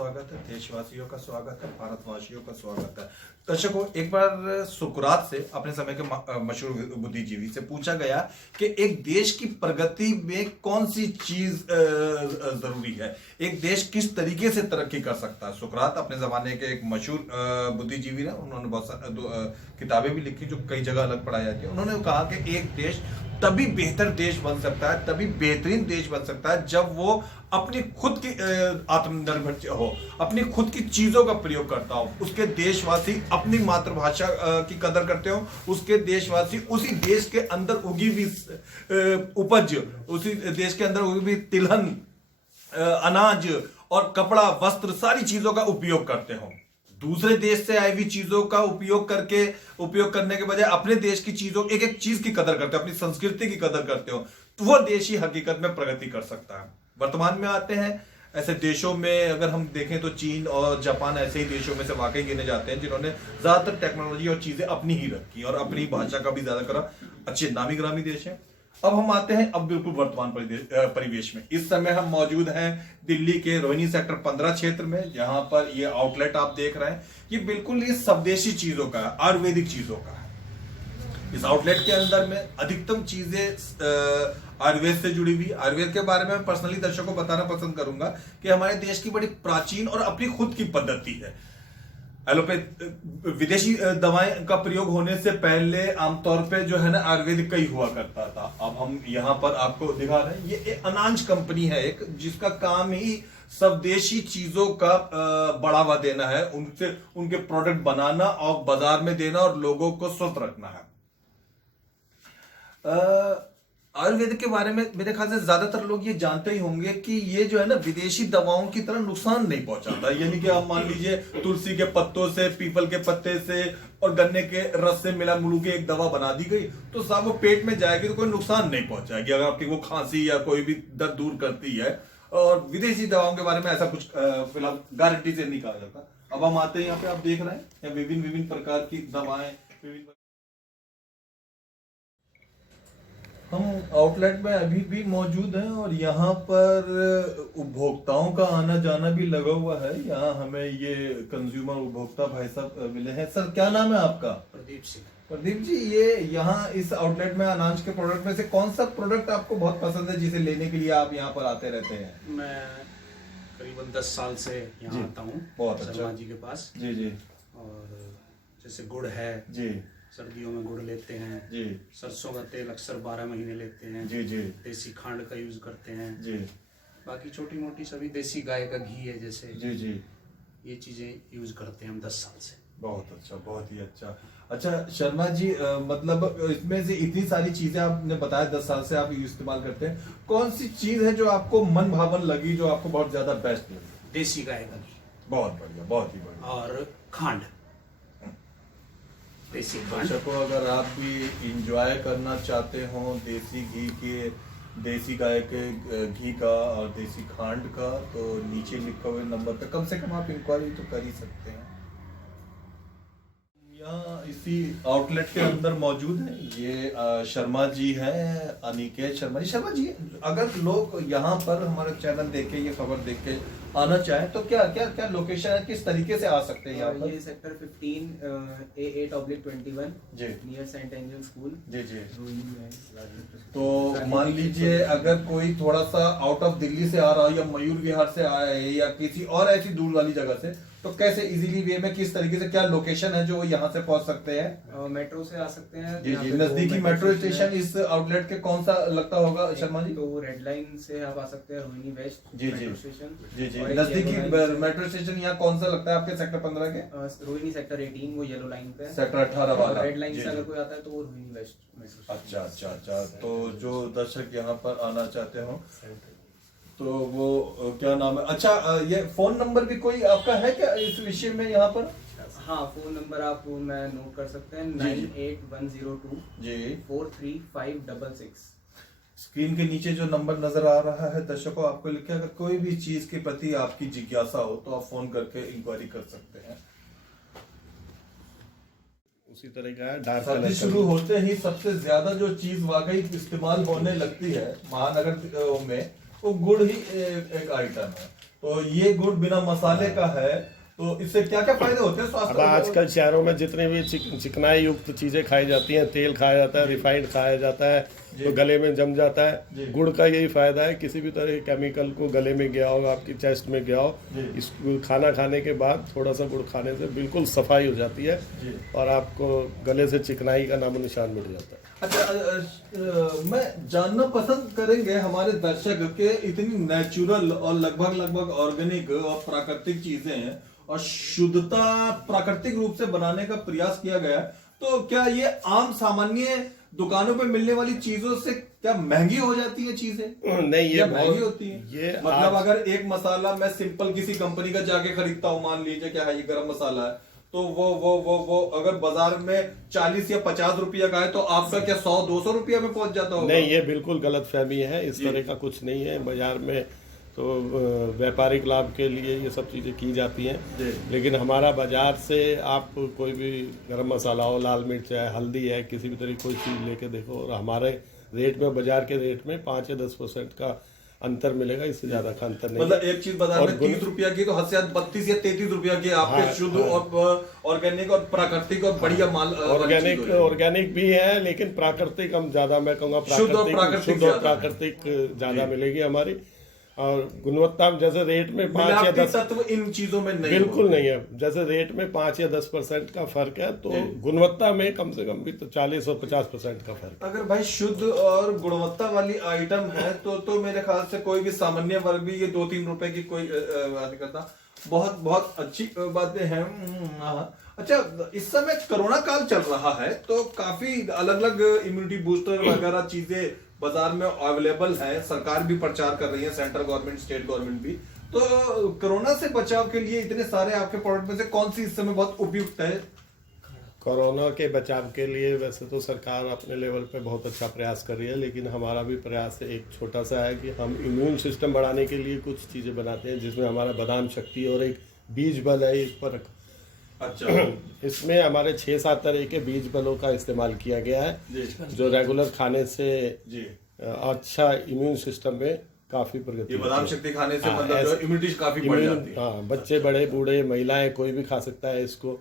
स्वागत है, देशवासियों का स्वागत है, भारतवासियों का स्वागत है। दर्शकों, एक बार सुकरात से, अपने समय के मशहूर बुद्धिजीवी से पूछा गया कि एक देश की प्रगति में कौन सी चीज जरूरी है, एक देश किस तरीके से तरक्की कर सकता है। सुकरात अपने जमाने के एक मशहूर बुद्धिजीवी है, उन्होंने बहुत सारी किताबें भी लिखी जो कई जगह अलग पढ़ाई जाती है। उन्होंने कहा कि एक देश तभी बेहतर देश बन सकता है, तभी बेहतरीन देश बन सकता है जब वो अपनी खुद की आत्मनिर्भर हो, अपनी खुद की चीजों का प्रयोग करता हो, उसके देशवासी अपनी मातृभाषा की कदर करते हो, उसके देशवासी उसी देश के अंदर उगी हुई उपज, उसी देश के अंदर उगी हुई तिलहन, अनाज और कपड़ा, वस्त्र, सारी चीजों का उपयोग करते हो। दूसरे देश से आई हुई चीजों का उपयोग करने के बजाय अपने देश की चीजों, एक एक चीज की कदर करते हो, अपनी संस्कृति की कदर करते हो, तो वो देश ही हकीकत में प्रगति कर सकता है। वर्तमान में आते हैं ऐसे देशों में, अगर हम देखें तो चीन और जापान ऐसे ही देशों में से वाकई गिने जाते हैं जिन्होंने ज्यादातर टेक्नोलॉजी और चीजें अपनी ही रखी और अपनी भाषा का भी ज्यादा करा, अच्छे नामी ग्रामी देश हैं। अब हम आते हैं अब बिल्कुल वर्तमान परिवेश में। इस समय हम मौजूद हैं दिल्ली के रोहिणी सेक्टर 15 क्षेत्र में, जहां पर ये आउटलेट आप देख रहे हैं, ये बिल्कुल ये स्वदेशी चीजों का है, आयुर्वेदिक चीजों का है। इस आउटलेट के अंदर में अधिकतम चीजें आयुर्वेद से जुड़ी हुई। आयुर्वेद के बारे में मैं पर्सनली दर्शकों को बताना पसंद करूंगा कि हमारे देश की बड़ी प्राचीन और अपनी खुद की पद्धति है। एलोपैथ विदेशी दवाएं का प्रयोग होने से पहले आमतौर पे जो है ना आयुर्वेदिक का ही हुआ करता था। अब हम यहाँ पर आपको दिखा रहे हैं, ये अनाज कंपनी है एक, जिसका काम ही स्वदेशी चीजों का बढ़ावा देना है, उनसे उनके प्रोडक्ट बनाना और बाजार में देना और लोगों को स्वस्थ रखना है। आयुर्वेद के बारे में मेरे ख्याल से ज्यादातर लोग ये जानते ही होंगे कि ये जो है ना विदेशी दवाओं की तरह नुकसान नहीं पहुंचाता। यानी कि आप मान लीजिए तुलसी के पत्तों से, पीपल के पत्ते से और गन्ने के रस से मिला मिलू के एक दवा बना दी गई तो साहब वो पेट में जाएगी तो कोई नुकसान नहीं पहुंचाएगी, अगर आपकी वो खांसी या कोई भी दर्द दूर करती है। और विदेशी दवाओं के बारे में ऐसा कुछ फिलहाल गारंटी से नहीं कहा जाता। अब हम आते हैं यहाँ पे, आप देख रहे हैं विभिन्न प्रकार की दवाएं। हम आउटलेट में अभी भी मौजूद हैं और यहाँ पर उपभोक्ताओं का आना जाना भी लगा हुआ है। यहाँ हमें ये कंज्यूमर उपभोक्ता भाई साहब मिले हैं। सर क्या नाम है आपका? प्रदीप सिंह। प्रदीप जी, ये यहाँ इस आउटलेट में अनाज के प्रोडक्ट में से कौन सा प्रोडक्ट आपको बहुत पसंद है जिसे लेने के लिए आप यहाँ पर आते रहते हैं? मैं करीबन 10 साल से यहाँ आता हूँ, बहुत अच्छा। शर्मा जी के पास। जी जी। और जैसे गुड़ है जी, सर्दियों में गुड़ लेते हैं जी। सरसों का तेल अक्सर 12 महीने लेते हैं जी जी। देसी खांड का यूज करते हैं जी। बाकी छोटी मोटी सभी देसी गाय का घी है जैसे जी जी, ये चीजें यूज करते हैं हम 10 साल से। बहुत अच्छा, बहुत ही अच्छा। अच्छा शर्मा जी, मतलब इसमें से इतनी सारी चीजें आपने बताया 10 साल से आप इस्तेमाल करते हैं, कौन सी चीज है जो आपको मन भावन लगी, जो आपको बहुत ज्यादा बेस्ट लगी? देसी गाय का घी। बहुत बढ़िया, बहुत ही बढ़िया। और खांड, देसी खांड। दर्शकों, अगर आप भी इंजॉय करना चाहते हो देसी घी के, देसी गाय के घी का और देसी खांड का, तो नीचे लिखे हुए नंबर पे कम से कम आप इंक्वायरी तो कर ही सकते हैं। यहाँ इसी आउटलेट के अंदर मौजूद है ये शर्मा जी हैं, अनिकेत शर्मा जी। शर्मा जी, अगर लोग यहाँ पर हमारा चैनल देख के, ये खबर देख के आना चाहे तो क्या क्या क्या लोकेशन है, किस तरीके से आ सकते हैं यहाँ पर? ये सेक्टर 15 A8/21 जी, नियर सेंट एंजल स्कूल जी जी। रोहिणी। तो मान लीजिए अगर कोई थोड़ा सा आउट ऑफ दिल्ली से आ रहा है या मयूर विहार से आया है या किसी और ऐसी दूर वाली जगह से, तो कैसे इजीली वे में, किस तरीके से, क्या लोकेशन है जो वो यहाँ से पहुंच सकते हैं? मेट्रो से आ सकते हैं जी जी। नजदीकी मेट्रो स्टेशन इस आउटलेट के कौन सा लगता होगा शर्मा जी? तो रेड लाइन से आप आ सकते हैं रोहिणी वेस्ट जी जी स्टेशन। जी जी। नजदीकी मेट्रो स्टेशन यहाँ कौन सा लगता है आपके सेक्टर 15 के? रोहिणी सेक्टर 18, वो येलो लाइन पे। सेक्टर 18 वाला रेड लाइन से अगर कोई आता है तो वो रोहिणी वेस्ट। अच्छा अच्छा अच्छा। तो जो दर्शक यहाँ पर आना चाहते हो तो वो क्या नाम है, अच्छा ये फोन नंबर भी कोई आपका है क्या इस विषय में यहाँ पर? हाँ, फोन नंबर आप मैं नोट कर सकते हैं, 98102 जी 43566। स्क्रीन के नीचे जो नंबर नजर आ रहा है दर्शकों, आपको लिखे, अगर कोई भी चीज के प्रति आपकी जिज्ञासा हो तो आप फोन करके इंक्वायरी कर सकते हैं। उसी तरह का है। डार्क सर्दी शुरू होते ही सबसे ज्यादा जो चीज वाकई इस्तेमाल होने लगती है महानगर में, वो गुड़ ही एक आइटम है। तो ये गुड़ बिना मसाले का है, तो इससे क्या क्या फायदे होते हैं अब स्वास्थ्य? आजकल शहरों में जितने भी चिकनाई युक्त चीजें खाई जाती हैं, तेल खाया जाता है, रिफाइंड खाया जाता है, तो गले में जम जाता है। गुड़ का यही फायदा है, किसी भी तरह के केमिकल को गले में गया हो, आपकी चेस्ट में गया हो, इस खाना खाने के बाद थोड़ा सा गुड़ खाने से बिल्कुल सफाई हो जाती है और आपको गले से चिकनाई का नामो निशान मिट जाता है। अच्छा, मैं जानना पसंद करेंगे हमारे दर्शक के, इतनी नेचुरल और लगभग ऑर्गेनिक और प्राकृतिक चीजें हैं और शुद्धता प्राकृतिक रूप से बनाने का प्रयास किया गया है, तो क्या ये आम सामान्य दुकानों पे मिलने वाली चीजों से क्या महंगी हो जाती है चीजें? नहीं, ये महंगी होती है। ये मतलब अगर एक मसाला मैं सिंपल किसी कंपनी का जाके खरीदता हूँ, मान लीजिए क्या है ये गरम मसाला है, तो वो अगर बाजार में 40 या 50 रुपया का है, तो आपका क्या 100-200 रुपया में पहुंच जाता होगा? नहीं, ये बिल्कुल गलत फहमी है। इस तरह का कुछ नहीं है। बाजार में तो व्यापारिक लाभ के लिए ये सब चीज़ें की जाती हैं, लेकिन हमारा बाजार से आप कोई भी गरम मसाला हो, लाल मिर्च है, हल्दी है, किसी भी तरह की कोई चीज़ लेके देखो और हमारे रेट में, बाजार के रेट में 5 या 10% का अंतर मिलेगा, इससे ज्यादा का अंतर नहीं। मतलब एक चीज बाजार में 30 रुपया की तो हद से 32 या 33 रुपया की आपके शुद्ध और ऑर्गेनिक और प्राकृतिक और बढ़िया माल। ऑर्गेनिक भी है, लेकिन प्राकृतिक हम ज्यादा, मैं कहूँगा शुद्ध और प्राकृतिक ज्यादा मिलेगी हमारी। और गुणवत्ता जैसे रेट में 5 या 10 तत्व इन चीजों में नहीं, बिल्कुल नहीं है। जैसे रेट में 5 या 10% का फर्क है, तो गुणवत्ता में कम से कम भी तो 40 और 50% का फर्क। अगर भाई शुद्ध और गुणवत्ता वाली आइटम है तो मेरे ख्याल से कोई भी सामान्य वर्ग भी ये 2-3 रुपए की कोई बात करता। बहुत अच्छी बातें हैं। अच्छा, इस समय कोरोना काल चल रहा है, तो काफी अलग अलग इम्यूनिटी बूस्टर वगैरह चीजें बाजार में अवेलेबल है, सरकार भी प्रचार कर रही है, सेंट्रल गवर्नमेंट, स्टेट गवर्नमेंट भी। तो कोरोना से बचाव के लिए इतने सारे आपके प्रोडक्ट में से कौन सी इस समय बहुत उपयुक्त है? कोरोना के बचाव के लिए वैसे तो सरकार अपने लेवल पे बहुत अच्छा प्रयास कर रही है, लेकिन हमारा भी प्रयास एक छोटा सा है कि हम इम्यून सिस्टम बढ़ाने के लिए कुछ चीज़ें बनाते हैं, जिसमें हमारा बादाम शक्ति और एक बीज बल है एक पर। अच्छा। इसमें हमारे 6-7 तरह के बीज बलों का इस्तेमाल किया गया है, जो रेगुलर खाने से अच्छा इम्यून सिस्टम में काफी प्रगति। ये बादाम शक्ति खाने से मतलब इम्यूनिटी काफी बढ़ जाती है। हाँ, बच्चे, बड़े, बूढ़े, महिलाएं, कोई भी खा सकता है इसको।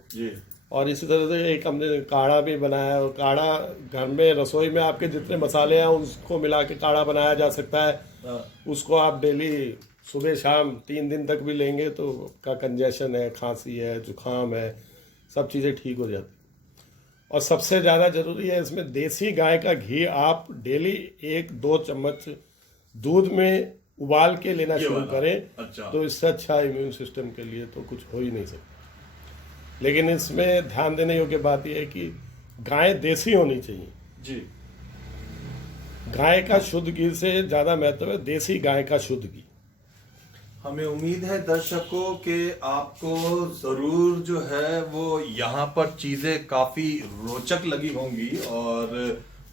और इसी तरह से एक हमने काढ़ा भी बनाया है। और काढ़ा घर में रसोई में आपके जितने मसाले हैं उसको मिला के काढ़ा बनाया जा सकता है। उसको आप डेली सुबह शाम 3 दिन तक भी लेंगे तो का कंजेशन है, खांसी है, जुकाम है, सब चीज़ें ठीक हो जाती। और सबसे ज़्यादा ज़रूरी है इसमें देसी गाय का घी आप डेली 1-2 चम्मच दूध में उबाल के लेना शुरू करें। अच्छा। तो इससे अच्छा इम्यून सिस्टम के लिए तो कुछ हो ही नहीं सकता। लेकिन इसमें ध्यान देने योग्य बात यह है कि गाय देसी होनी चाहिए जी। गाय का शुद्ध घी से ज़्यादा महत्व है देसी गाय का शुद्ध घी। हमें उम्मीद है दर्शकों के आपको जरूर जो है वो यहाँ पर चीजें काफी रोचक लगी होंगी और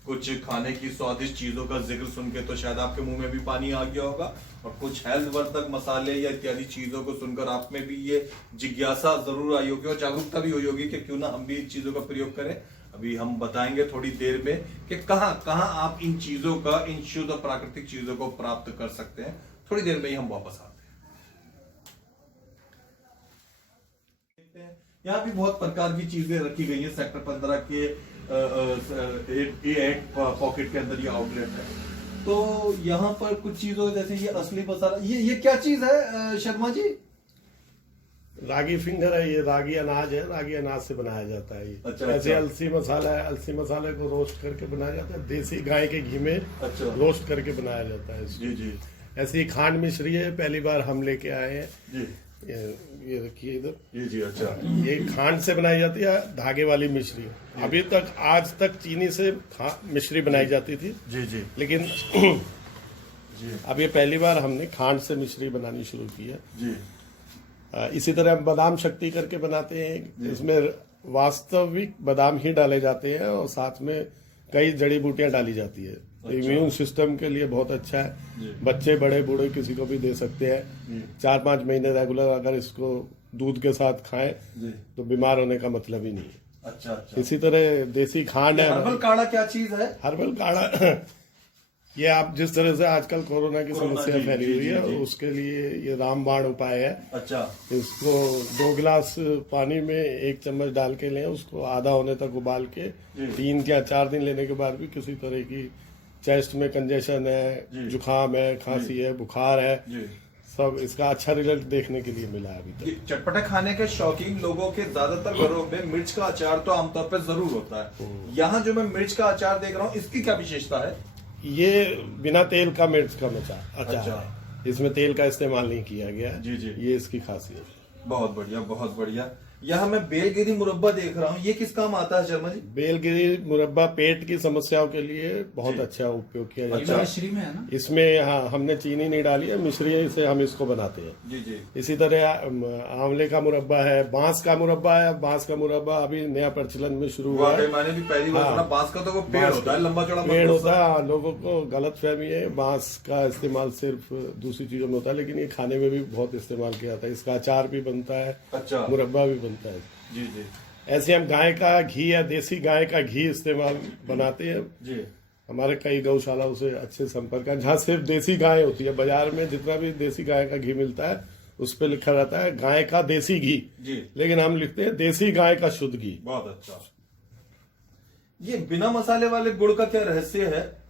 कुछ खाने की स्वादिष्ट चीजों का जिक्र सुन के तो शायद आपके मुंह में भी पानी आ गया होगा और कुछ हेल्थ वर्धक मसाले या इत्यादि चीजों को सुनकर आप में भी ये जिज्ञासा जरूर आई होगी और जागरूकता भी हुई होगी कि क्यों ना हम भी इन चीजों का प्रयोग करें। अभी हम बताएंगे थोड़ी देर में कि कहाँ आप इन चीजों का, इन शुद्ध और प्राकृतिक चीजों को प्राप्त कर सकते हैं। थोड़ी देर में ही हम वापस आते हैं। यहाँ भी बहुत प्रकार की चीजें रखी गई हैं। सेक्टर 15 के A8 पॉकेट के अंदर ये आउटलेट है। तो यहाँ पर कुछ चीजों जैसे ये असली मसाला, ये क्या चीज है शर्मा जी? रागी फिंगर है। ये रागी अनाज है, रागी अनाज से बनाया जाता है ये। अच्छा, ऐसे अलसी मसाला है, अलसी मसाले को रोस्ट करके बनाया जाता है, देसी गाय के घी में रोस्ट करके बनाया जाता है। जी जी। ऐसी खांड मिश्री है, पहली बार हम लेके आए हैं जी। ये रखिए इधर। जी जी। अच्छा, ये खांड से बनाई जाती है, धागे वाली मिश्री। अभी तक आज तक चीनी से मिश्री बनाई जाती थी जी जी, लेकिन जी अब ये पहली बार हमने खांड से मिश्री बनानी शुरू की है जी। इसी तरह हम बादाम शक्ति करके बनाते हैं। इसमें वास्तविक बादाम ही डाले जाते हैं और साथ में कई जड़ी बूटियां डाली जाती है। अच्छा। इम्यून सिस्टम के लिए बहुत अच्छा है। बच्चे, बड़े, बूढ़े किसी को भी दे सकते हैं। 4-5 महीने रेगुलर अगर इसको दूध के साथ खाएं तो बीमार होने का मतलब ही नहीं है। अच्छा अच्छा। इसी तरह देसी खांड है। हर्बल काढ़ा क्या चीज है? हर्बल काढ़ा ये आप जिस तरह से आजकल कोरोना की कोरोना, समस्या जी, फैली जी, हुई जी, है जी। उसके लिए ये रामबाण उपाय है। अच्छा इसको 2 गिलास पानी में 1 चम्मच डाल के लें, उसको आधा होने तक उबाल के जी। 3 या 4 दिन लेने के बाद भी किसी तरह की चेस्ट में कंजेशन जी। है, जुकाम है, खांसी है, बुखार है, जी, सब इसका अच्छा रिजल्ट देखने के लिए मिला है अभी तक। ये चटपटा खाने के शौकीन लोगों के ज्यादातर घरों में मिर्च का अचार तो आमतौर पर जरूर होता है। यहाँ जो मैं मिर्च का अचार देख रहा हूँ, इसकी क्या विशेषता है? ये बिना तेल का मिर्च का अचार अच्छा। है। इसमें तेल का इस्तेमाल नहीं किया गया है। जी, जी। ये इसकी खासियत है। बहुत बढ़िया, बहुत बढ़िया। यहाँ मैं बेलगिरी मुरब्बा देख रहा हूँ, ये किस काम आता है शर्मा जी? बेलगिरी मुरब्बा पेट की समस्याओं के लिए बहुत जी। अच्छा उपयोग किया अच्छा। जाता है। मिश्री में है ना? इसमें हाँ, हमने चीनी नहीं डाली है, मिश्री से हम इसको बनाते हैं। जी जी इसी तरह आंवले का मुरब्बा है, बांस का मुरब्बा है। बांस का मुरब्बा अभी नया प्रचलन में शुरू हुआ वाकई है। मैंने भी पहली बार हाँ। सुना। बांस का तो वो पेड़ बांस होता है, लंबा चौड़ा पेड़ मतलब होता है। हाँ, लोगों को गलत फहमी है, बांस का इस्तेमाल सिर्फ दूसरी चीजों में होता है, लेकिन ये खाने में भी बहुत इस्तेमाल किया जाता है। इसका अचार भी बनता है, अच्छा मुरब्बा भी बनता है। जी जी ऐसे हम गाय का घी या देसी गाय का घी इस्तेमाल बनाते हैं। जी हमारे कई गौशालाओं से अच्छे संपर्क है, जहाँ सिर्फ देसी गाय होती है। बाजार में जितना भी देसी गाय का घी मिलता है उस पर लिखा रहता है गाय का देसी घी, जी। लेकिन हम लिखते हैं देसी गाय का शुद्ध घी। बहुत अच्छा। ये बिना मसाले वाले गुड़ का क्या रहस्य है?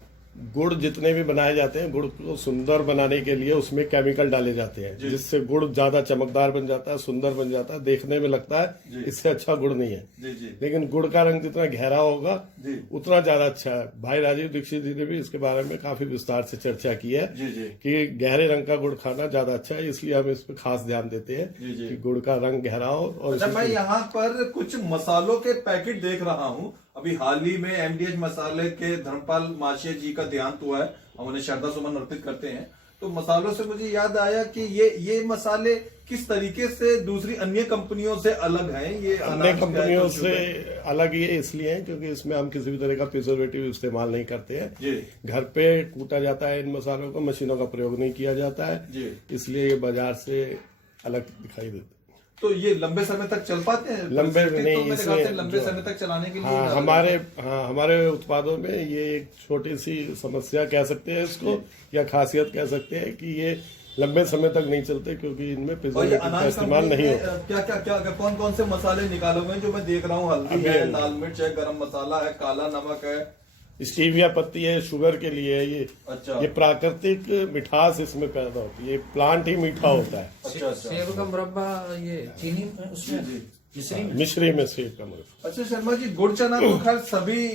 गुड़ जितने भी बनाए जाते हैं, गुड़ को सुंदर बनाने के लिए उसमें केमिकल डाले जाते हैं, जी। जिससे गुड़ ज्यादा चमकदार बन जाता है, सुंदर बन जाता है, देखने में लगता जी। है इससे अच्छा गुड़ नहीं है। जी जी लेकिन गुड़ का रंग जितना गहरा होगा जी उतना ज्यादा अच्छा है। भाई राजीव दीक्षित जी ने भी इसके बारे में काफी विस्तार से चर्चा की है जी जी कि गहरे रंग का गुड़ खाना ज्यादा अच्छा है, इसलिए हम इस पर खास ध्यान देते हैं जी, जी। कि गुड़ का रंग गहरा हो। और अच्छा, इसी मैं से- यहाँ पर कुछ मसालों के पैकेट देख रहा हूँ। अभी हाल ही में एमडीएच मसाले के धर्मपाल माशिया जी का देहांत हुआ है, हम उन्हें श्रद्धा सुमन अर्पित करते हैं। तो मसालों से मुझे याद आया कि ये मसाले किस तरीके से दूसरी अन्य कंपनियों से अलग हैं? ये अन्य अनाज क्या है, कंपनियों तो से शुद्ध है? अलग ये इसलिए है क्योंकि इसमें हम किसी भी तरह का प्रिजर्वेटिव इस्तेमाल नहीं करते हैं। जी घर पे कूटा जाता है इन मसालों को, मशीनों का प्रयोग नहीं किया जाता है, जी। इसलिए ये बाजार से अलग दिखाई देते हैं। तो ये लंबे समय तक चल पाते हैं? लंबे तो नहीं, मेरे ख्याल से इसमें लंबे जो- समय तक चलाने के लिए हाँ, डाला हमारे उत्पादों में ये एक छोटी सी समस्या कह सकते हैं इसको, या खासियत कह सकते हैं कि ये लंबे समय तक नहीं चलते क्योंकि इनमें और ये प्रिजर्वेटिव का अनाज इस्तेमाल कंपनी नहीं में होता। क्या क्या क्या कौन कौन से मसाले निकाले हुए हैं जो मैं देख रहा हूँ? हल्दी अभी- है, लाल मिर्च है, गरम मसाला है, काला नमक है। स्टीविया पत्ती है, शुगर के लिए है ये। अच्छा ये प्राकृतिक मिठास इसमें पैदा होती है, ये प्लांट ही मीठा होता है। अच्छा अच्छा सेब का मुरब्बा ये चीनी में उसमें जी, मिश्री में मिश्री में सेब का मुरब्बा। अच्छा शर्मा जी, गुड़ चना तो खैर सभी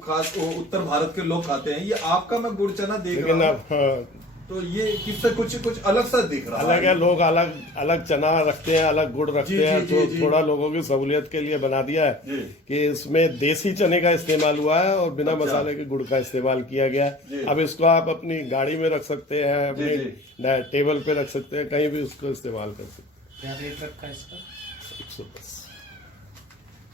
खास उत्तर भारत के लोग खाते हैं। ये आपका मैं गुड़ चना देख लेकिन रहा अब हूँ, हाँ, तो ये किससे कुछ अलग सा दिख रहा अलग है। लोग अलग अलग चना रखते हैं, अलग गुड़ जी, रखते हैं, जी, तो जी। थोड़ा लोगों की सहूलियत के लिए बना दिया है जी। कि इसमें देसी चने का इस्तेमाल हुआ है और बिना अच्छा। मसाले के गुड़ का इस्तेमाल किया गया जी। है। अब इसको आप अपनी गाड़ी में रख सकते हैं, अपने टेबल पे रख सकते हैं, कहीं भी उसको इस्तेमाल कर सकते क्या रेट रखा है इसका? हैं। 110।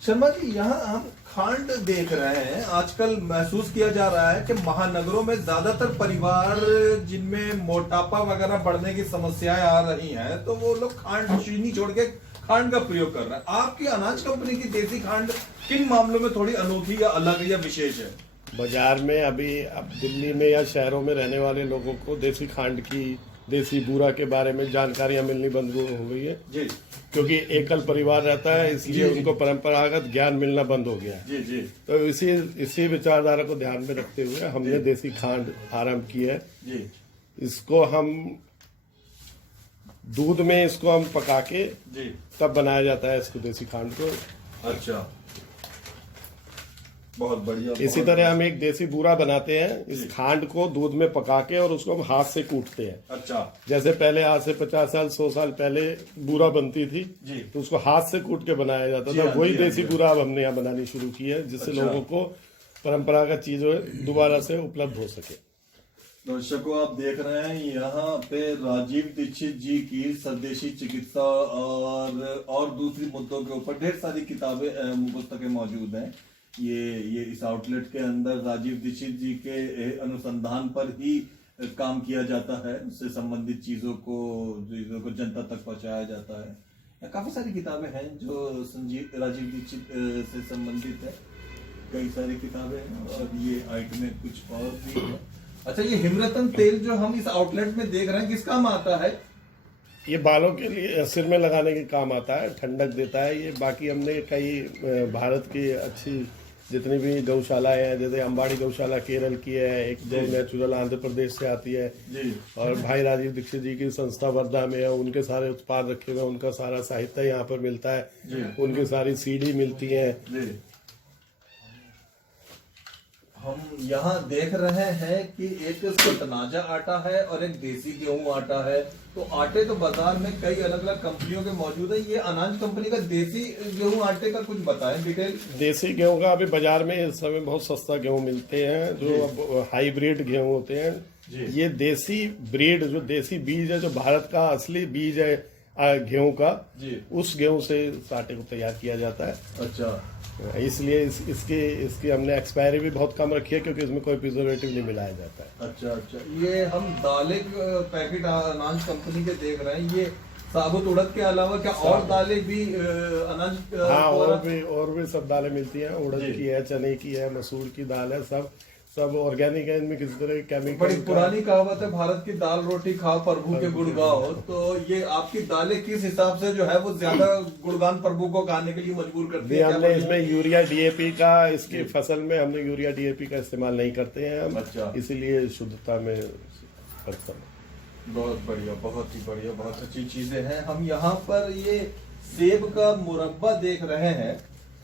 शर्मा जी, यहाँ हम खांड देख रहे हैं। आजकल महसूस किया जा रहा है कि महानगरों में ज्यादातर परिवार जिनमें मोटापा वगैरह बढ़ने की समस्याएं आ रही हैं, तो वो लोग खांड चीनी छोड़ के खांड का प्रयोग कर रहे हैं। आपकी अनाज कंपनी की देसी खांड किन मामलों में थोड़ी अनोखी या अलग या विशेष है? बाजार में अभी अब दिल्ली में या शहरों में रहने वाले लोगों को देसी खांड की, देसी बूरा के बारे में जानकारियां मिलनी बंद हो गई है, जी क्योंकि एकल परिवार रहता है, इसलिए जी, जी। उनको परंपरागत ज्ञान मिलना बंद हो गया है। जी जी तो इसी विचारधारा को ध्यान में रखते हुए हमने देसी खांड आरंभ की है। जी इसको हम दूध में इसको हम पका के जी तब बनाया जाता है इसको, देसी खांड को। अच्छा, बहुत बढ़िया। इसी बहुत तरह हम एक देसी बूरा बनाते हैं, इस जी। खांड को दूध में पका के और उसको हम हाथ से कूटते हैं। अच्छा जैसे पहले आज से 50 साल 100 साल पहले बूरा बनती थी, जी। तो उसको हाथ से कूट के बनाया जाता जी था। हाँ, वही जी हाँ, देसी जी हाँ। बूरा अब हमने यहाँ बनानी शुरू की है, जिससे अच्छा। लोगों को परंपरागत चीजें दोबारा से उपलब्ध हो सके। दर्शकों, आप देख रहे हैं यहाँ पे राजीव दीक्षित जी की स्वदेशी चिकित्सा और दूसरी मुद्दों के ऊपर ढेर सारी किताबें, पुस्तकें मौजूद हैं। ये इस आउटलेट के अंदर राजीव दीक्षित जी के अनुसंधान पर ही काम किया जाता है, उससे संबंधित चीजों को जनता तक पहुंचाया जाता है। काफी सारी किताबें हैं जो राजीव दीक्षित से संबंधित है, कई सारी किताबें हैं, और ये आइटमें कुछ और भी हैं। अच्छा, ये हिमरतन तेल जो हम इस आउटलेट में देख रहे हैं किस काम आता है? ये बालों के लिए सिर में लगाने के काम आता है, ठंडक देता है ये। बाकी हमने कई भारत की अच्छी जितनी भी गौशालाएं हैं, जैसे अंबाड़ी गौशाला केरल की है, एक जो नेचुरल आंध्र प्रदेश से आती है जी। और भाई राजीव दीक्षित जी की संस्था वर्धा में है, उनके सारे उत्पाद रखे हुए, उनका सारा साहित्य यहाँ पर मिलता है जी। उनकी सारी सीडी मिलती है जी। हम यहाँ देख रहे हैं कि एक सतनाजा आटा है और एक देसी गेहूं आटा है। तो आटे तो बाजार में कई अलग अलग कंपनियों के मौजूद है। ये अनाज कंपनी का देसी गेहूं आटे का कुछ बताएं डिटेल। देसी गेहूं का अभी बाजार में इस समय बहुत सस्ता गेहूं मिलते हैं, जो हाईब्रिड गेहूं होते हैं। ये देसी ब्रीड, जो देसी बीज है, जो भारत का असली बीज है गेहूं का, उस गेहूं से इस आटे को तैयार किया जाता है। अच्छा, इसलिए इसकी हमने एक्सपायरी भी बहुत कम रखी है, क्योंकि इसमें कोई प्रिजर्वेटिव नहीं मिलाया जाता है। अच्छा, ये हम दालें पैकेट अनाज कंपनी के देख रहे हैं। ये साबुत उड़द के अलावा क्या और दालें भी अनाज? हाँ, और भी सब दालें मिलती हैं। उड़द की है, चने की है, मसूर की दाल है, सब ऑर्गेनिक है। इनमें किसी तरह केमिकल। बड़ी पुरानी कहावत है, भारत की दाल रोटी खाओ प्रभु के गुण गाओ। तो ये आपकी दालें किस हिसाब से जो है वो ज्यादा गुणगान प्रभु को गाने के लिए मजबूर करती है? हमने इसमें यूरिया डीएपी का, इसकी फसल में हमने यूरिया डीएपी का इस्तेमाल नहीं करते हैं हम। अच्छा, इसीलिए शुद्धता में करता हूँ। बहुत बढ़िया, बहुत ही बढ़िया, बहुत अच्छी चीजें हैं। हम यहाँ पर ये सेब का मुरब्बा देख रहे हैं।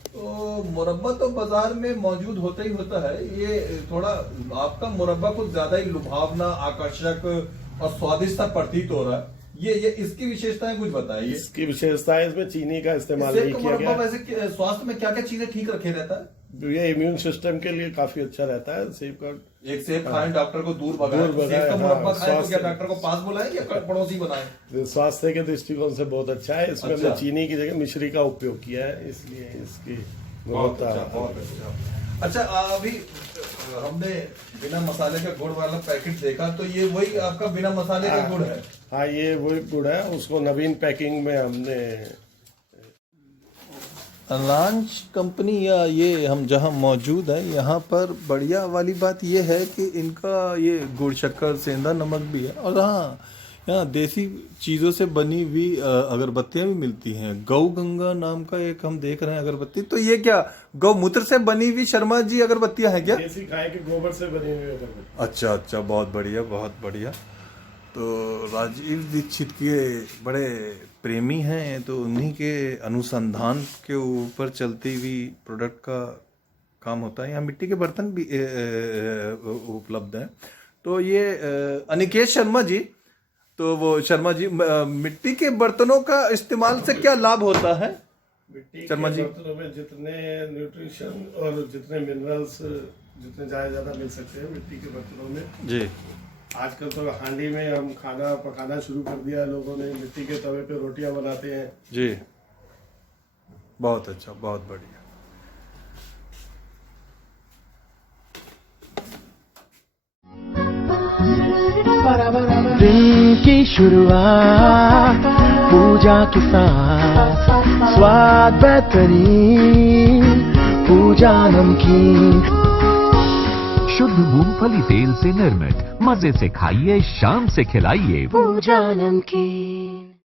तो मुरब्बा तो बाजार में मौजूद होता ही होता है। ये थोड़ा आपका मुरब्बा कुछ ज्यादा ही लुभावना, आकर्षक और स्वादिष्ट प्रतीत हो रहा है। ये इसकी विशेषताएं कुछ बताइए। इसकी विशेषताएं, इसमें चीनी का इस्तेमाल नहीं किया गया। वैसे स्वास्थ्य में क्या क्या चीजें ठीक रखे रहता है? ये इम्यून सिस्टम के लिए काफी अच्छा रहता है। सेब का एक सेब खाएं, डॉक्टर को दूर भगाएं। सेब का मुरब्बा खाएं तो क्या डॉक्टर को पास बुलाएं या पड़ोसी बनाएं? स्वास्थ्य के दृष्टिकोण से बहुत अच्छा है। इसमें हमने चीनी की जगह मिश्री का उपयोग किया है, इसलिए इसकी बहुत अच्छा। अभी हमने बिना मसाले का गुड़ वाला पैकेट देखा, तो ये वही आपका बिना मसाले का गुड़ है? हाँ, ये वही गुड़ है। उसको नवीन पैकिंग में हमने अनाज कंपनी या ये हम जहाँ मौजूद है, यहाँ पर बढ़िया वाली बात ये है कि इनका ये गुड़, शक्कर, सेंधा नमक भी है। और हाँ, यहाँ देसी चीज़ों से बनी हुई अगरबत्तियाँ भी मिलती हैं। गौ गंगा नाम का एक हम देख रहे हैं अगरबत्ती। तो ये क्या गौमूत्र से बनी हुई शर्मा जी अगरबत्तियाँ हैं क्या? देसी गाय के गोबर से बनी हुई अगरबत्ती। अच्छा, बहुत बढ़िया, बहुत बढ़िया। तो राजीव दीक्षित के बड़े प्रेमी हैं, तो उन्हीं के अनुसंधान के ऊपर चलती हुई प्रोडक्ट का काम होता है। यहाँ मिट्टी के बर्तन भी उपलब्ध हैं। तो ये अनिकेत शर्मा जी, तो वो शर्मा जी, मिट्टी के बर्तनों का इस्तेमाल से क्या लाभ होता है? मिट्टी के बर्तनों में जितने न्यूट्रिशन और जितने मिनरल्स जितने ज्यादा मिल सकते हैं मिट्टी के बर्तनों में जी। आजकल तो हांडी में हम खाना पकाना शुरू कर दिया है लोगों ने। मिट्टी के तवे पे रोटियां बनाते हैं जी। बहुत अच्छा, बहुत बढ़िया। दिन की शुरुआत पूजा के साथ, स्वाद बेहतरीन, पूजा नमकीन, शुद्ध मूंगफली तेल से निर्मित, मजे से खाइए, शाम से खिलाइए। पूजा नमकीन।